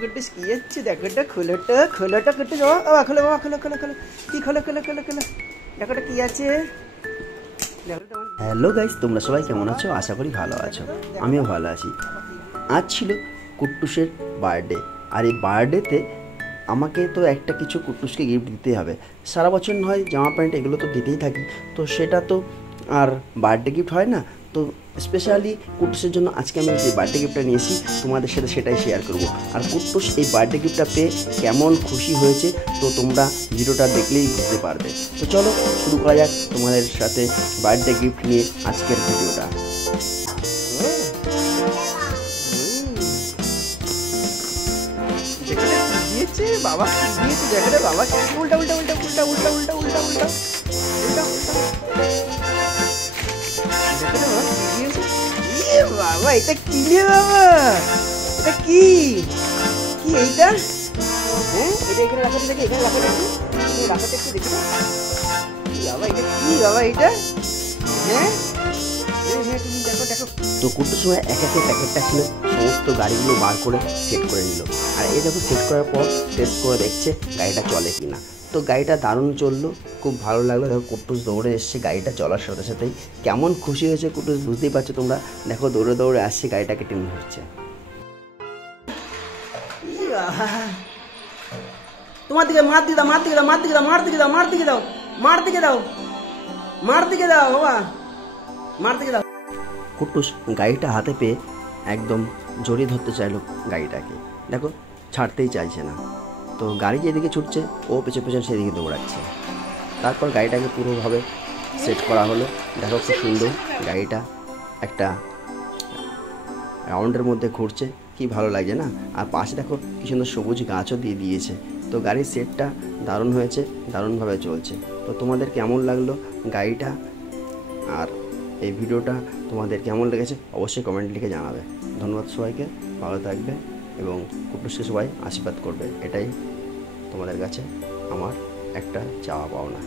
কুটুস কি যাচ্ছে দেখো, এটা খোলোটা খোলোটা কুটুস। ও বাবা খোলো, বাবা খোলো খোলো খোলো, কি খোলো খোলো খোলো খোলো, দেখো কি আছে। হ্যালো গাইস, তোমরা সবাই কেমন আছো? আশা করি ভালো আছো, আমিও ভালো আছি। আজ ছিল কুট্টুসের বার্থডে, আর এই বার্থডেতে আমাকে তো একটা কিছু কুট্টুসকে গিফট দিতেই হবে। সারা বছর হয় জামা প্যান্ট এগুলো তো দিতেই থাকি, তো সেটা তো আর বার্থডে গিফট হয় না। তো স্পেশালি কুট্টুসের জন্য আজকে আমি যে বার্থডে গিফটটা নিয়েছি তোমাদের সাথে সেটাই শেয়ার করব। আর কুট্টুস এই বার্থডে গিফটটা পেয়ে কেমন খুশি হয়েছে তো তোমরা ভিডিওটা দেখলেই বুঝতে পারবে। তো চলো শুরু করা যাক তোমাদের সাথে বার্থডে গিফট নিয়ে আজকের ভিডিওটা। বাবা দিয়েছে, দেখো রে বাবা, উল্টা উল্টা উল্টা উল্টা উল্টা উল্টা উল্টা উল্টা উল্টা উল্টা। বাবা এটা কি রে বাবা, এটা কি কি এইটা? হ্যাঁ এটা এখানে রাখাতে দেখি, এখানে রাখাতে একটু, রাখাতে একটু দেখি বাবা, এটা কি বাবা এটা? হ্যাঁ তুমি দেখো দেখো। তো কুট্টুর সময় এক একে প্যাকেটটা খুলে সমস্ত গাড়িগুলো বার করে সেট করে নিল। আর এই দেখো সেট করার পর টেস্ট করে দেখছে গাড়িটা চলে কি না। তো গাড়িটা দারুণ চললো, খুব ভালো লাগলো। দেখো কুট্টুস দৌড়ে এসছে গাড়িটা চলার সাথে সাথেই, কেমন খুশি হয়েছে কুট্টুস বুঝতেই পারছো তোমরা। দেখো দৌড়ে দৌড়ে আসছে, গাড়িটাকে টেনে ধরছে। তোমার দিকে মার দিকে দাও, মার দিকে দাও, মার দিকে দাও, মার দিকে দাও, মার দিকে দাও, মার দিকে দাও, মার দিকে দাও বাবা, মার দিকে দাও। কুট্টুস গাড়িটা হাতে পেয়ে একদম জড়িয়ে ধরতে চাইলো গাড়িটাকে, দেখো ছাড়তেই চাইছে না। তো গাড়ি যেদিকে ছুটছে ও পেছন পেছন সেদিকে দৌড়াচ্ছে। তারপর গাড়িটাকে পুরোভাবে সেট করা হলো। দেখো খুব সুন্দর গাড়িটা একটা রাউন্ডের মধ্যে ঘুরছে, কি ভালো লাগে না। আর পাশে দেখো কি সুন্দর সবুজ গাছও দিয়ে দিয়েছে। তো গাড়ির সেটটা দারুণ হয়েছে, দারুণভাবে চলছে। তো তোমাদের কেমন লাগলো গাড়িটা আর এই ভিডিওটা তোমাদের কেমন লেগেছে অবশ্যই কমেন্ট লিখে জানাবে। ধন্যবাদ সবাইকে, ভালো থাকবে এবং কুট্টুসকে সবাই আশীর্বাদ করবে, এটাই তোমাদের কাছে আমার একটা চাওয়া পাওনা।